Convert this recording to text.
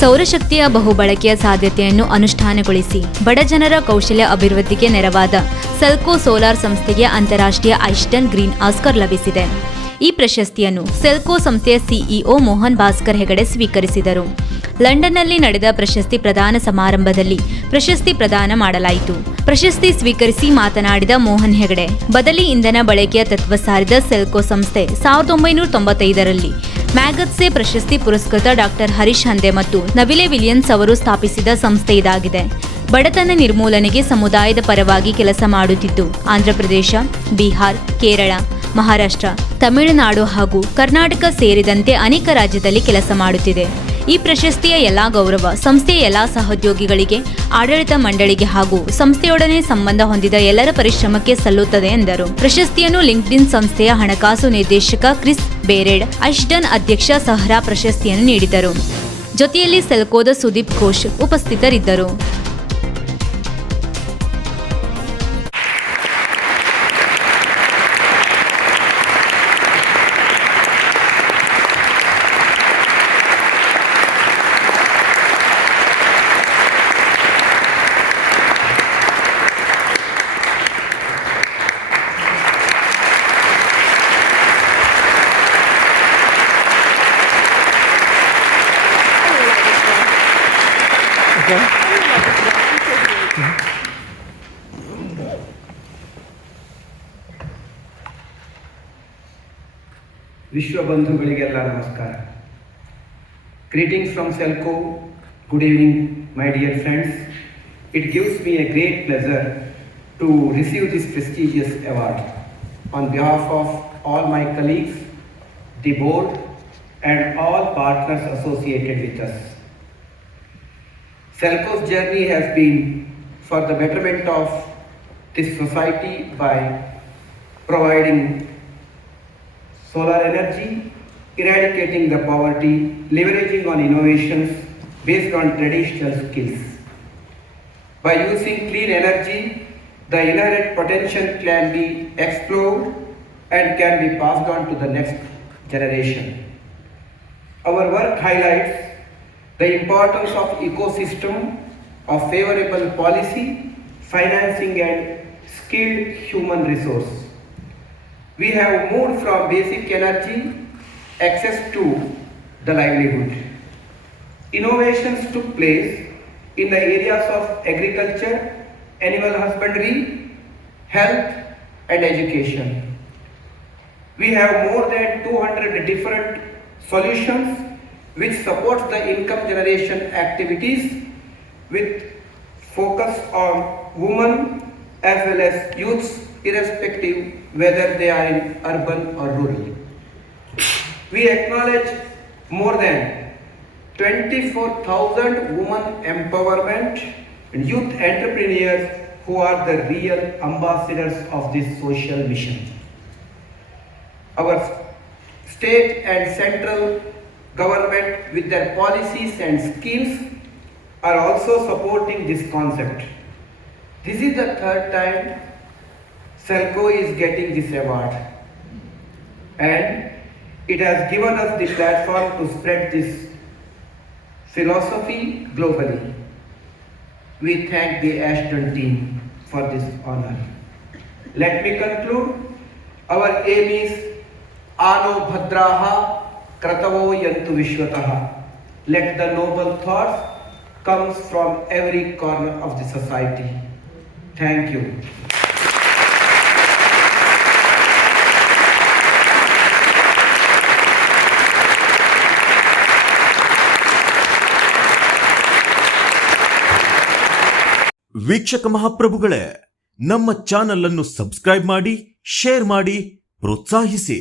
ಸೌರಶಕ್ತಿಯ ಬಹುಬಳಕೆಯ ಸಾಧ್ಯತೆಯನ್ನು ಅನುಷ್ಠಾನಗೊಳಿಸಿ ಬಡಜನರ ಕೌಶಲ್ಯ ಅಭಿವೃದ್ಧಿಗೆ ನೆರವಾದ ಸೆಲ್ಕೋ ಸೋಲಾರ್ ಸಂಸ್ಥೆಗೆ ಅಂತಾರಾಷ್ಟ್ರೀಯ ಐನ್ಸ್ಟೈನ್ ಗ್ರೀನ್ ಆಸ್ಕರ್ ಲಭಿಸಿದೆ. ಈ ಪ್ರಶಸ್ತಿಯನ್ನು ಸೆಲ್ಕೋ ಸಂಸ್ಥೆಯ ಸಿಇಒ ಮೋಹನ್ ಭಾಸ್ಕರ್ ಹೆಗಡೆ ಸ್ವೀಕರಿಸಿದರು. ಲಂಡನ್ನಲ್ಲಿ ನಡೆದ ಪ್ರಶಸ್ತಿ ಪ್ರದಾನ ಸಮಾರಂಭದಲ್ಲಿ ಪ್ರಶಸ್ತಿ ಪ್ರದಾನ ಮಾಡಲಾಯಿತು. ಪ್ರಶಸ್ತಿ ಸ್ವೀಕರಿಸಿ ಮಾತನಾಡಿದ ಮೋಹನ್ ಹೆಗಡೆ, ಬದಲಿ ಇಂಧನ ಬಳಕೆಯ ತತ್ವ ಸಾರಿದ ಸೆಲ್ಕೋ ಸಂಸ್ಥೆ 1995ರಲ್ಲಿ ಮ್ಯಾಗತ್ಸೆ ಪ್ರಶಸ್ತಿ ಪುರಸ್ಕೃತ ಡಾಕ್ಟರ್ ಹರೀಶ್ ಹಂದೆ ಮತ್ತು ನವಿಲೆ ವಿಲಿಯನ್ಸ್ ಅವರು ಸ್ಥಾಪಿಸಿದ ಸಂಸ್ಥೆ ಇದಾಗಿದೆ. ಬಡತನ ನಿರ್ಮೂಲನೆಗೆ ಸಮುದಾಯದ ಪರವಾಗಿ ಕೆಲಸ ಮಾಡುತ್ತಿದ್ದು ಆಂಧ್ರಪ್ರದೇಶ, ಬಿಹಾರ್, ಕೇರಳ, ಮಹಾರಾಷ್ಟ್ರ, ತಮಿಳುನಾಡು ಹಾಗೂ ಕರ್ನಾಟಕ ಸೇರಿದಂತೆ ಅನೇಕ ರಾಜ್ಯದಲ್ಲಿ ಕೆಲಸ ಮಾಡುತ್ತಿದೆ. ಈ ಪ್ರಶಸ್ತಿಯ ಎಲ್ಲಾ ಗೌರವ ಸಂಸ್ಥೆಯ ಎಲ್ಲಾ ಸಹೋದ್ಯೋಗಿಗಳಿಗೆ, ಆಡಳಿತ ಮಂಡಳಿಗೆ ಹಾಗೂ ಸಂಸ್ಥೆಯೊಡನೆ ಸಂಬಂಧ ಹೊಂದಿದ ಎಲ್ಲರ ಪರಿಶ್ರಮಕ್ಕೆ ಸಲ್ಲುತ್ತದೆ ಎಂದರು. ಪ್ರಶಸ್ತಿಯನ್ನು ಲಿಂಕ್ಡ್ಇನ್ ಸಂಸ್ಥೆಯ ಹಣಕಾಸು ನಿರ್ದೇಶಕ ಕ್ರಿಸ್ ಬೇರೆಡ್, ಐನ್ಸ್ಟೈನ್ ಅಧ್ಯಕ್ಷ ಸಹರಾ ಪ್ರಶಸ್ತಿಯನ್ನು ನೀಡಿದರು. ಜೊತೆಯಲ್ಲಿ ಸೆಲ್ಕೋದ ಸುದೀಪ್ ಘೋಷ್ ಉಪಸ್ಥಿತರಿದ್ದರು. ವಿಶ್ವ ಬಂಧುಗಳಿಗೆಲ್ಲ ನಮಸ್ಕಾರ. Greetings from Selco. Good evening, my dear friends. It gives me a great pleasure to receive this prestigious award on behalf of all my colleagues, the board, and all partners associated with us. Selco's journey has been for the betterment of this society by providing solar energy, eradicating the poverty, leveraging on innovations based on traditional skills. By using clean energy, the inherent potential can be explored and can be passed on to the next generation. Our work highlights the importance of ecosystem of favorable policy, financing and skilled human resource. We have moved from basic energy access to the livelihood. Innovations took place in the areas of agriculture, animal husbandry, health and education. We have more than 200 different solutions which support the income generation activities with focus on women as well as youths, irrespective whether they are in urban or rural. We acknowledge more than 24,000 women empowerment and youth entrepreneurs who are the real ambassadors of this social mission. Our state and central government with their policies and schemes are also supporting this concept. This is the third time Selco is getting this award and it has given us the platform to spread this philosophy globally. We thank the Ashton team for this honor. Let me conclude. Our aim is Ano Bhadraha Kratavo Yantu Vishwataha. Let the noble thoughts come from every corner of the society. Thank you. ವೀಕ್ಷಕ ಮಹಾಪ್ರಭುಗಳೇ, ನಮ್ಮ ಚಾನಲ್ ಅನ್ನು ಸಬ್ಸ್ಕ್ರೈಬ್ ಮಾಡಿ, ಶೇರ್ ಮಾಡಿ, ಪ್ರೋತ್ಸಾಹಿಸಿ.